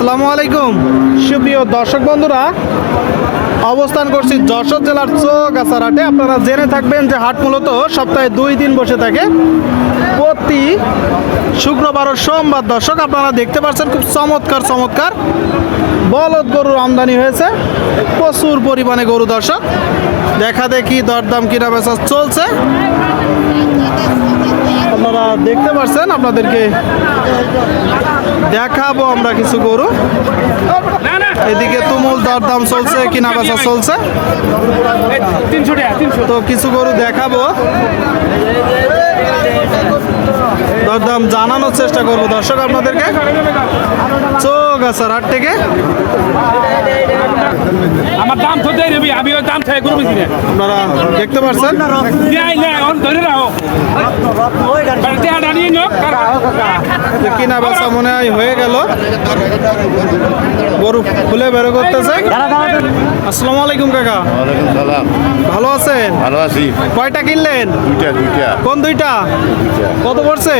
আসসালামু আলাইকুম। সুপ্রিয় দর্শক বন্ধুরা, অবস্থান করছি যশোর জেলার চৌগাছার হাটে আপনারা জেনে থাকবেন যে হাট মূলত সপ্তাহে দুই দিন বসে থাকে। প্রতি শুক্রবার ও সোমবার দর্শক, আপনারা দেখতে পাচ্ছেন খুব চমৎকার চমৎকার বলদ গরুর আমদানি হয়েছে। প্রচুর পরিমাণে গরু দর্শক। দেখা দেখি দরদাম, কিনা বেচা চলছে। আপনারা দেখতে পাচ্ছেন, আপনাদেরকে দেখাবো আমরা কিছু গরু। এদিকে তুমুল দরদাম চলছে কিনা বেচা চলছে তো কিছু গরু দেখাবো। দরদাম জানানোর চেষ্টা করব। দর্শক আপনাদেরকে চোখ আছে হাট থেকে। আমার দাম তো দেয় রবি আমি ওই দাম থেকে করবি আপনারা দেখতে পাচ্ছেন ধরে রাখো। কিনা বেচা মনে হয় হয়ে গেল। গরু খুলে বেরো করতেছে। আসসালামু আলাইকুম কাকা। ভালো আছেন? ভালো আছি। কয়টা কিনলেন? দুইটা দুইটা। কোন দুইটা? দুইটা। কত পড়ছে?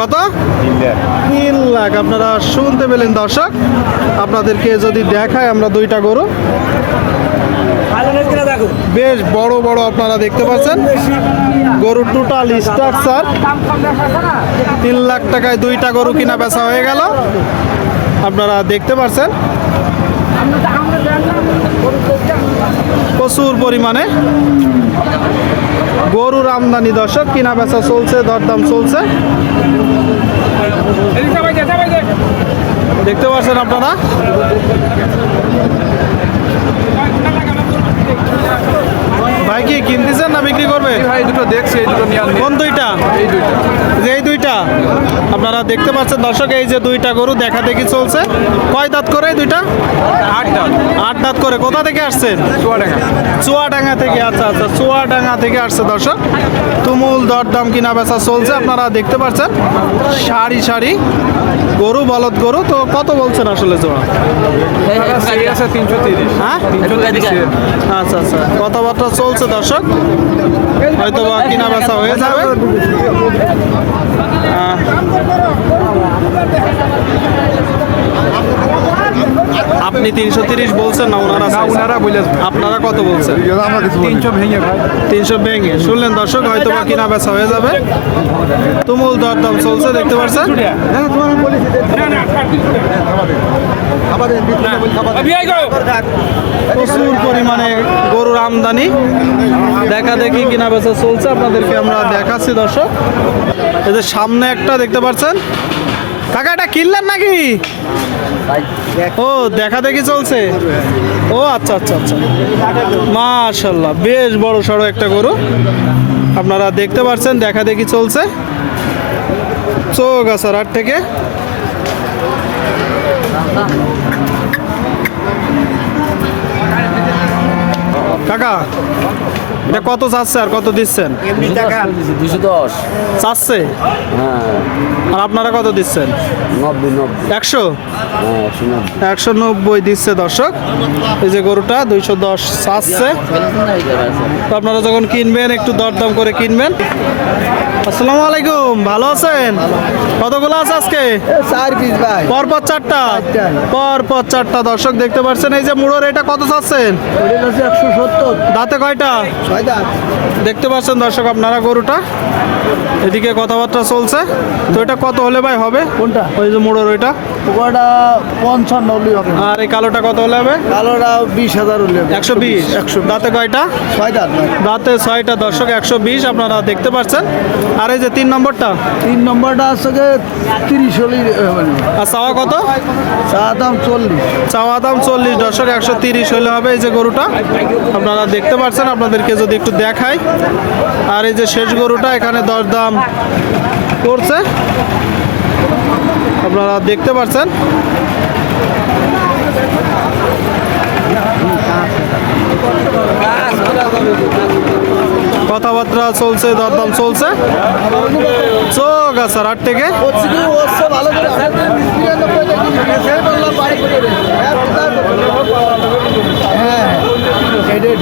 কত? তিন লাখ। তিন লাখ। আপনারা শুনতে পেলেন দর্শক। আপনাদেরকে যদি দেখায় আমরা দুইটা গরু। বেশ বড় বড় আপনারা দেখতে পাচ্ছেন। গরুর টোটাল স্ট্রাকচার তিন লাখ টাকায় দুইটা গরু কিনা বেচা হয়ে গেল। আপনারা দেখতে পাচ্ছেন। প্রচুর পরিমাণে। গরুর আমদানি দর্শক কিনা বেচা চলছে দরদাম চলছে। দেখতে পাচ্ছেন আপনারা ভাই কি কিনতেছেন না বিক্রি করবে ভাই দুটো দেখছি এই দুটো নিয়ে কোন দুইটা এই দুইটা যে এই দুইটা আপনারা দেখতে পাচ্ছেন দর্শক এই যে দুইটা গরু দেখা দেখি চলছে। কয় দাঁত করে দুইটা? আটটা আট দাঁত করে। কোথা থেকে আসছেন? চুয়াডাঙ্গা। চুয়াডাঙ্গা থেকে আচ্ছা আচ্ছা চুয়াডাঙ্গা থেকে আসছে দর্শক। তুমুল দরদাম কিনা বেচা চলছে আপনারা দেখতে পাচ্ছেন। সারি সারি গরু বলদ গরু তো কত বলছেন আসলে জোড়া? হ্যাঁ? আচ্ছা আচ্ছা কথাবার্তা চলছে দর্শক। হয়তো বা কিনা বেচা হয়ে যাবে। আহ, আপনি তিনশো তিরিশ বলছেন না ওনারা ওনারা বলে আপনারা কত বলছেন? আমরা কিছু তিনশো ভেঙে ভাই। তিনশো ভেঙে। শুনলেন দর্শক হয়তো বা কিনা বেচা হয়ে যাবে। তুমুল দরদাম চলছে দেখতে পাচ্ছেন প্রচুর পরিমাণে গরুর আমদানি। দেখা দেখি কিনা বেচা চলছে আপনাদেরকে আমরা দেখাচ্ছি দর্শক। এদের সামনে একটা দেখতে পাচ্ছেন কাকা, এটা কিনলেন নাকি? ও, দেখা দেখি চলছে। ও আচ্ছা আচ্ছা আচ্ছা। মাশাল্লাহ, বেশ বড় সড়ো একটা গরু। আপনারা দেখতে পাচ্ছেন দেখা দেখি চলছে। চোখ আসার হাট থেকে। কাকা এটা কত চাচ্ছে আর কত দিচ্ছেন? দুশো দশ। চাচ্ছে? হ্যাঁ। আর আপনারা কত দিচ্ছেন? নব্বই নব্বই। একশো? হ্যাঁ একশো নব্বই। দিচ্ছে দর্শক। এই যে গরুটা দুইশো দশ চাচ্ছে। তো আপনারা যখন কিনবেন একটু দরদাম করে কিনবেন। আসসালামু আলাইকুম ভালো আছেন? কতগুলো আছে আজকে? চার পিস ভাই। পরপর চারটা? পরপর চারটা দর্শক দেখতে পাচ্ছেন। এই যে মুড়োর এটা কত চাচ্ছেন? দাঁতে কয়টা? দেখতে পাচ্ছেন দর্শক আপনারা গরুটা। এদিকে কথাবার্তা চলছে। তো এটা কত হলে ভাই হবে? কোনটা? ওই যে মুড়োর ওইটা। ওটা পঞ্চান্ন হলেই হবে। আর এই কালোটা কত হলে হবে? কালোটা বিশ হাজার হলে হবে। একশো বিশ। একশো দাঁতে কয়টা? ছয় দাঁত দাঁতে ছয়টা দর্শক একশো বিশ আপনারা দেখতে পাচ্ছেন। আর এই যে তিন নম্বরটা? তিন নম্বরটা আছে যে তিরিশ হলেই আর চাওয়া কত? চা দাম চল্লিশ। চাওয়া দাম চল্লিশ দর্শক একশো তিরিশ হলে হবে এই যে গরুটা। আপনারা দেখতে পাচ্ছেন আপনাদেরকে যদি একটু দেখাই। আর এই যে শেষ গরুটা, এখানে দরদাম করছে। আপনারা দেখতে পাচ্ছেন? কথাবার্তা চলছে, দরদাম চলছে। চোখ আছে আট থেকে। ভালো হ্যাঁ এটাই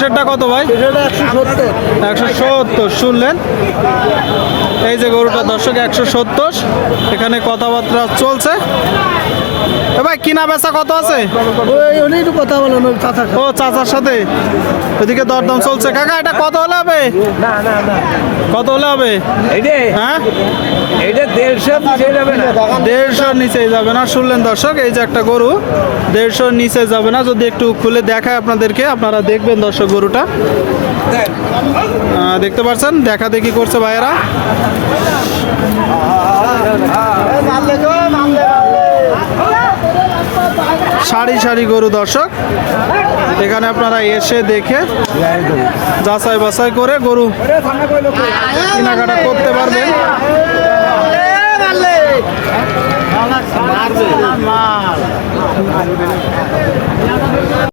ঠিক কত ভাই? একশো সত্তর শুনলেন? এই যে গরুটা দর্শক একশো সত্তর। এখানে কথাবার্তা চলছে। ভাই কিনা বেচা কত আছে? ওই একটু কথা বলেন ও চাচার সাথে? এদিকে দরদাম চলছে। কাকা এটা কত হলে হবে? না না না। কত হলে হবে? হ্যাঁ? দেড়শোর নিচে যাবে না। শুনলেন দর্শক এই যে একটা গরু দেড়শোর নিচে যাবে না। যদি একটু খুলে দেখায় আপনাদেরকে আপনারা দেখবেন দর্শক গরুটা। দেখতে পাচ্ছেন? দেখা দেখি করছে ভাইয়েরা। সারি সারি গরু দর্শক। এখানে আপনারা এসে দেখে যাচাই বাছাই করে গরু কেনাকাটা করতে পারবেন।